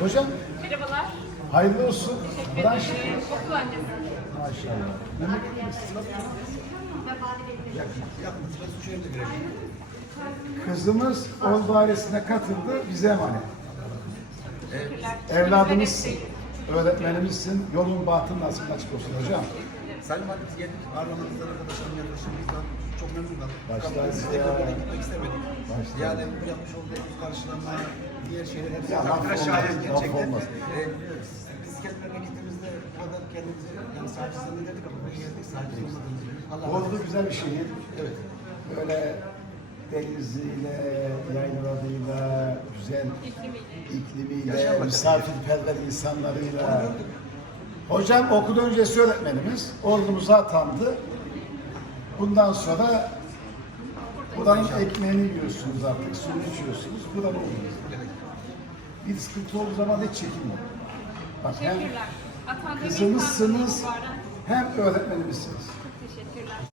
Hocam Merhabalar. hayırlı olsun. Teşekkür Okul annesi. Maşallah. Memleket misiniz? Kızımız Ol ailesine katıldı, bize emanet. Evladımızsın, öğretmenimizsin, yolun bahtın nasip açık olsun hocam. Salim abi biz geldik. Ağırlamanızdan arkadaşlarım yaklaşımımızdan çok memnun kaldık. Kapıdan size- tekrar gitmek istemedik. Başta. Yani bu yapmış olduğunuz karşılama, diğer şeyler hepsi Ya, şayan laf gerçekten. olmaz. Ee, biz kendi memleketimizde bu kadar kendimizi yani sahibiz zannederdik ama buraya geldik biliyoruz. Allah olsun. güzel bir şehir. Evet. Böyle deniziyle, yaylalarıyla, güzel iklimiyle, misafirperver insanlarıyla. Hocam okul öncesi öğretmenimiz oğlumuza atandı. Bundan sonra buranın ekmeğini yiyorsunuz artık, suyunu içiyorsunuz. Buranın oğlunuz. Bir sıkıntı olduğu zaman hiç çekinme. Bak hem Teşekkürler. Atandığım kızımızsınız hem öğretmenimizsiniz. Teşekkürler.